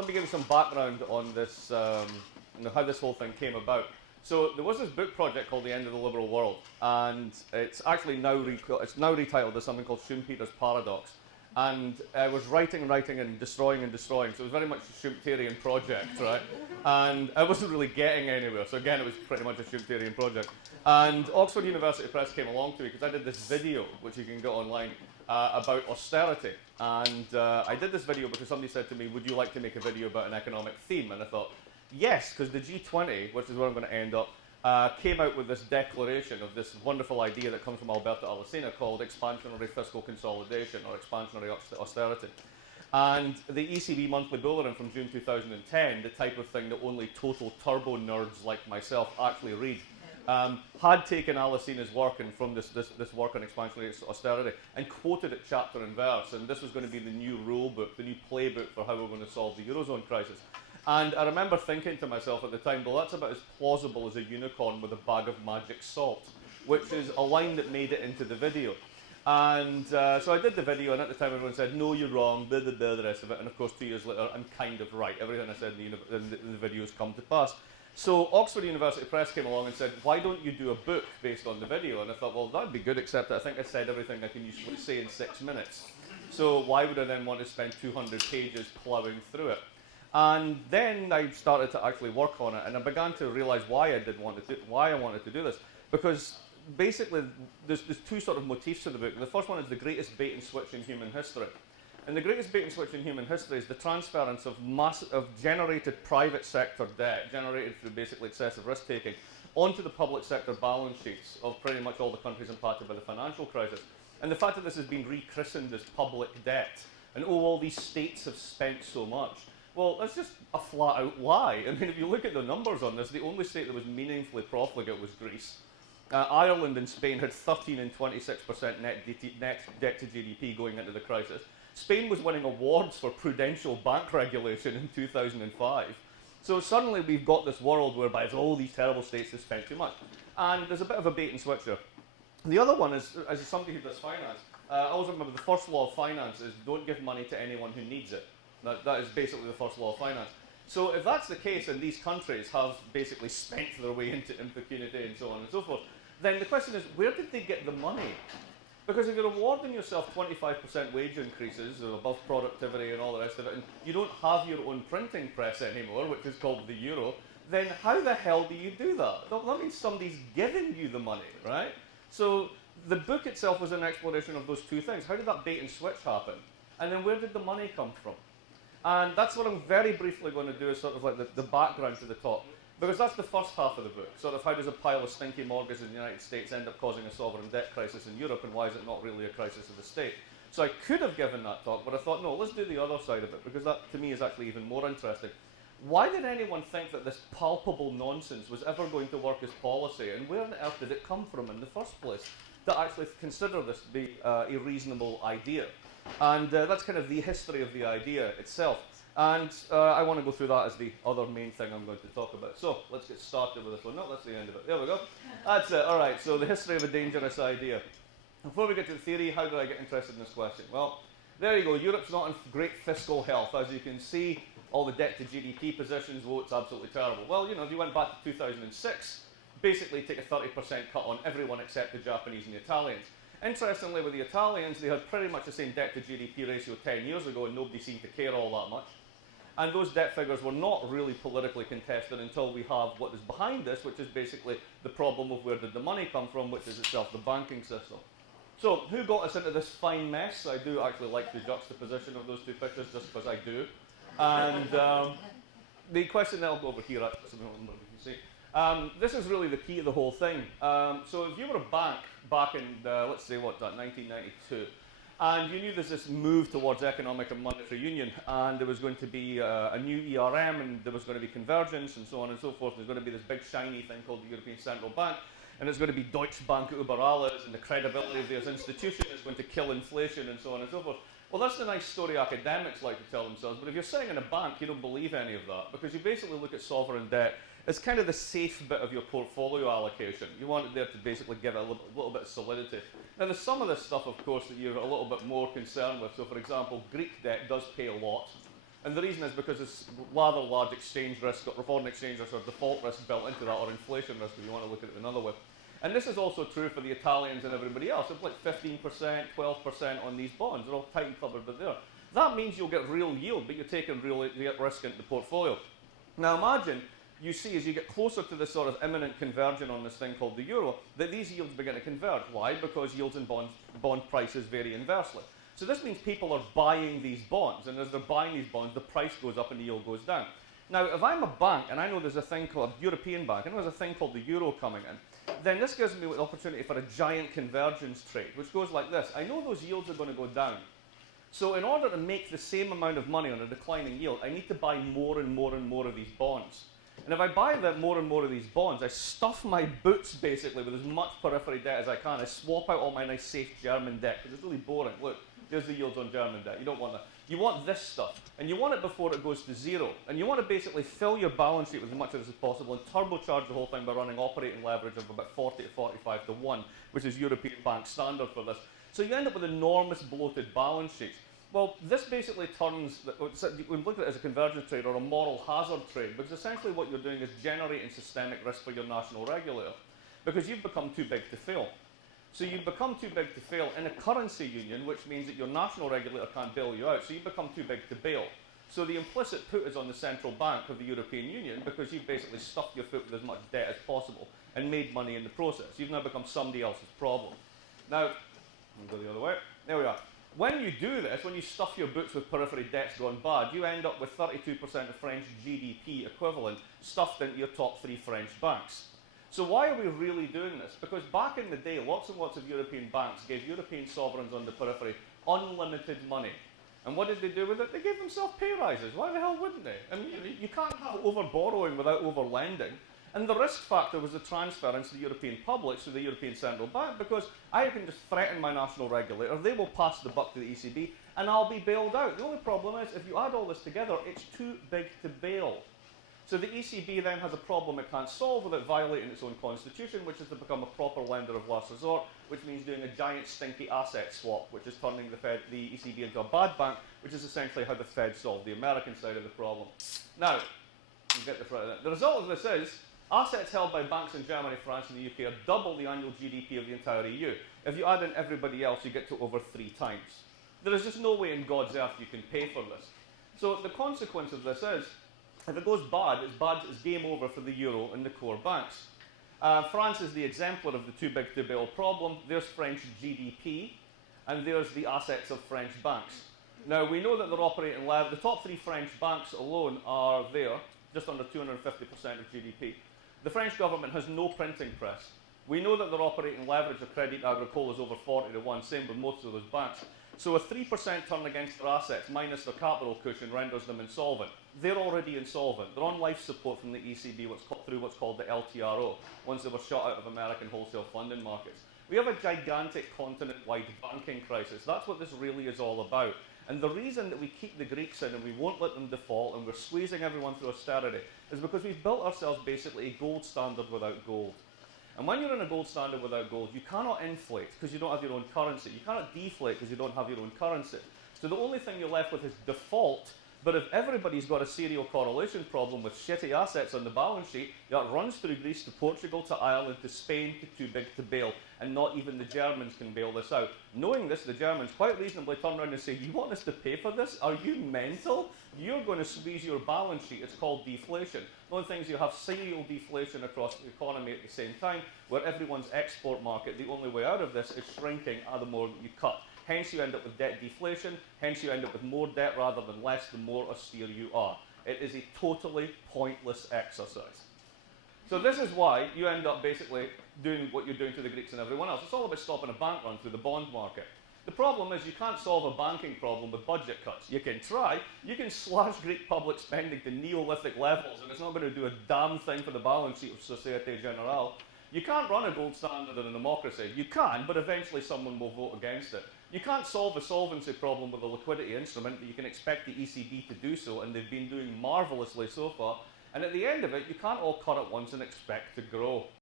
let me give you some background on this, how this whole thing came about. So there was this book project called The End of the Liberal World, and it's actually now retitled as something called Schumpeter's Paradox. And I was writing and destroying, so it was very much a Schumpeterian project, right? And I wasn't really getting anywhere, so again, it was pretty much a Schumpeterian project. And Oxford University Press came along to me because I did this video, which you can get online, about austerity. And I did this video because somebody said to me, would you like to make a video about an economic theme? And I thought, yes, because the G20, which is where I'm going to end up, came out with this declaration of this wonderful idea that comes from Alberto Alesina called expansionary fiscal consolidation or expansionary austerity. And the ECB monthly bulletin from June 2010, the type of thing that only total turbo nerds like myself actually read, had taken Alesina's work and from this work on expansionary austerity and quoted it chapter and verse, and this was going to be the new rule book, the new playbook for how we're going to solve the Eurozone crisis. And I remember thinking to myself at the time, well, that's about as plausible as a unicorn with a bag of magic salt, which is a line that made it into the video. And so I did the video, and at the time everyone said, no, you're wrong, blah, blah, blah, the rest of it. And of course, 2 years later, I'm kind of right. Everything I said in the video has come to pass. So Oxford University Press came along and said, why don't you do a book based on the video? And I thought, well, that'd be good, except that I think I said everything I can usually say in 6 minutes. So why would I then want to spend 200 pages ploughing through it? And then I started to actually work on it, and I began to realize why I wanted to do this. Because basically, there's two sort of motifs to the book. The first one is the greatest bait and switch in human history. And the greatest bait and switch in human history is the transference of generated private sector debt, generated through basically excessive risk-taking, onto the public sector balance sheets of pretty much all the countries impacted by the financial crisis. And the fact that this has been rechristened as public debt, and oh, all these states have spent so much. Well, that's just a flat-out lie. I mean, if you look at the numbers on this, the only state that was meaningfully profligate was Greece. Ireland and Spain had 13 and 26% net debt to GDP going into the crisis. Spain was winning awards for prudential bank regulation in 2005. So suddenly we've got this world whereby it's all these terrible states that spent too much. And there's a bit of a bait and switch here. The other one is, as somebody who does finance, I always remember the first law of finance is don't give money to anyone who needs it. That is basically the first law of finance. So if that's the case and these countries have basically spent their way into impunity and so on and so forth, then the question is, where did they get the money? Because if you're awarding yourself 25% wage increases or above productivity and all the rest of it, and you don't have your own printing press anymore, which is called the euro, then how the hell do you do that? That means somebody's giving you the money, right? So the book itself was an exploration of those two things. How did that bait and switch happen? And then where did the money come from? And that's what I'm very briefly going to do, is sort of like the background to the talk. Because that's the first half of the book. Sort of how does a pile of stinky mortgages in the United States end up causing a sovereign debt crisis in Europe, and why is it not really a crisis of the state? So I could have given that talk, but I thought, no, let's do the other side of it, because that, to me, is actually even more interesting. Why did anyone think that this palpable nonsense was ever going to work as policy, and where on earth did it come from in the first place to actually consider this to be a reasonable idea? And that's kind of the history of the idea itself. And I want to go through that as the other main thing I'm going to talk about. So let's get started with this one. No, that's the end of it. There we go. That's it. All right, so the history of a dangerous idea. Before we get to the theory, how did I get interested in this question? Well, there you go. Europe's not in great fiscal health. As you can see, all the debt to GDP positions, well, it's absolutely terrible. Well, you know, if you went back to 2006, basically take a 30% cut on everyone except the Japanese and the Italians. Interestingly, with the Italians, they had pretty much the same debt to GDP ratio 10 years ago, and nobody seemed to care all that much. And those debt figures were not really politically contested until we have what is behind this, which is basically the problem of where did the money come from, which is itself the banking system. So who got us into this fine mess? I do actually like the juxtaposition of those two pictures, just because I do. And the question, I'll go over here, so you can see. This is really the key to the whole thing. So if you were a bank back in, let's say, 1992, and you knew there's this move towards economic and monetary union, and there was going to be a new ERM, and there was going to be convergence, and so on and so forth. There's going to be this big shiny thing called the European Central Bank, and it's going to be Deutsche Bank über alles, and the credibility of this institution is going to kill inflation, and so on and so forth. Well, that's the nice story academics like to tell themselves, but if you're sitting in a bank, you don't believe any of that, because you basically look at sovereign debt as kind of the safe bit of your portfolio allocation. You want it there to basically give it a little bit of solidity. Now, there's some of this stuff, of course, that you're a little bit more concerned with. So, for example, Greek debt does pay a lot. And the reason is because there's rather large exchange risk, or foreign exchange risk, or default risk built into that, or inflation risk, if you want to look at it another way. And this is also true for the Italians and everybody else. It's like 15%, 12% on these bonds. They're all tightly covered but there. That means you'll get real yield, but you're taking real risk into the portfolio. Now imagine you see as you get closer to this sort of imminent conversion on this thing called the euro, that these yields begin to converge. Why? Because yields and bond prices vary inversely. So this means people are buying these bonds, and as they're buying these bonds, the price goes up and the yield goes down. Now, if I'm a bank, and I know there's a thing called a European bank, I know there's a thing called the euro coming in, then this gives me the opportunity for a giant convergence trade, which goes like this. I know those yields are going to go down. So in order to make the same amount of money on a declining yield, I need to buy more and more and more of these bonds. And if I buy more and more of these bonds, I stuff my boots basically with as much periphery debt as I can. I swap out all my nice safe German debt, because it's really boring. Look, there's the yields on German debt. You don't want that. You want this stuff, and you want it before it goes to zero. And you want to basically fill your balance sheet with as much of this as possible and turbocharge the whole thing by running operating leverage of about 40 to 45 to 1, which is European bank standard for this. So you end up with enormous bloated balance sheets. Well, this basically turns, we look at it as a convergence trade or a moral hazard trade, because essentially what you're doing is generating systemic risk for your national regulator, because you've become too big to fail. So you become too big to fail in a currency union, which means that your national regulator can't bail you out, so you become too big to bail. So the implicit put is on the central bank of the European Union, because you've basically stuffed your foot with as much debt as possible and made money in the process. You've now become somebody else's problem. Now, we'll go the other way. There we are. When you do this, when you stuff your boots with periphery debts gone bad, you end up with 32% of French GDP equivalent stuffed into your top 3 French banks. So why are we really doing this? Because back in the day, lots and lots of European banks gave European sovereigns on the periphery unlimited money. And what did they do with it? They gave themselves pay rises. Why the hell wouldn't they? I mean, you can't have over-borrowing without over-lending. And the risk factor was the transference to the European public, to the European Central Bank, because I can just threaten my national regulator, they will pass the buck to the ECB, and I'll be bailed out. The only problem is, if you add all this together, it's too big to bail. So the ECB then has a problem it can't solve without violating its own constitution, which is to become a proper lender of last resort, which means doing a giant stinky asset swap, which is turning the ECB into a bad bank, which is essentially how the Fed solved the American side of the problem. Now, the result of this is, assets held by banks in Germany, France, and the UK are double the annual GDP of the entire EU. If you add in everybody else, you get to over 3 times. There is just no way in God's earth you can pay for this. So the consequence of this is, if it goes bad, it's game over for the euro and the core banks. France is the exemplar of the too big to bail problem. There's French GDP, and there's the assets of French banks. Now, we know that they're operating the top 3 French banks alone are there, just under 250% of GDP. The French government has no printing press. We know that their operating leverage of Crédit Agricole is over 40 to 1, same with most of those banks. So a 3% turn against their assets minus their capital cushion renders them insolvent. They're already insolvent. They're on life support from the ECB through what's called the LTRO, once they were shut out of American wholesale funding markets. We have a gigantic continent-wide banking crisis. That's what this really is all about. And the reason that we keep the Greeks in and we won't let them default and we're squeezing everyone through austerity is because we've built ourselves basically a gold standard without gold. And when you're in a gold standard without gold, you cannot inflate because you don't have your own currency. You cannot deflate because you don't have your own currency. So the only thing you're left with is default. But if everybody's got a serial correlation problem with shitty assets on the balance sheet, that runs through Greece to Portugal to Ireland to Spain to too big to bail. And not even the Germans can bail this out. Knowing this, the Germans quite reasonably turn around and say, you want us to pay for this? Are you mental? You're going to squeeze your balance sheet. It's called deflation. One of the things you have serial deflation across the economy at the same time, where everyone's export market, the only way out of this is shrinking the more that you cut. Hence you end up with debt deflation, hence you end up with more debt rather than less, the more austere you are. It is a totally pointless exercise. So this is why you end up basically doing what you're doing to the Greeks and everyone else. It's all about stopping a bank run through the bond market. The problem is you can't solve a banking problem with budget cuts. You can try. You can slash Greek public spending to Neolithic levels and it's not going to do a damn thing for the balance sheet of Societe Generale. You can't run a gold standard in a democracy. You can, but eventually someone will vote against it. You can't solve a solvency problem with a liquidity instrument, but you can expect the ECB to do so, and they've been doing marvelously so far. And at the end of it, you can't all cut at once and expect to grow.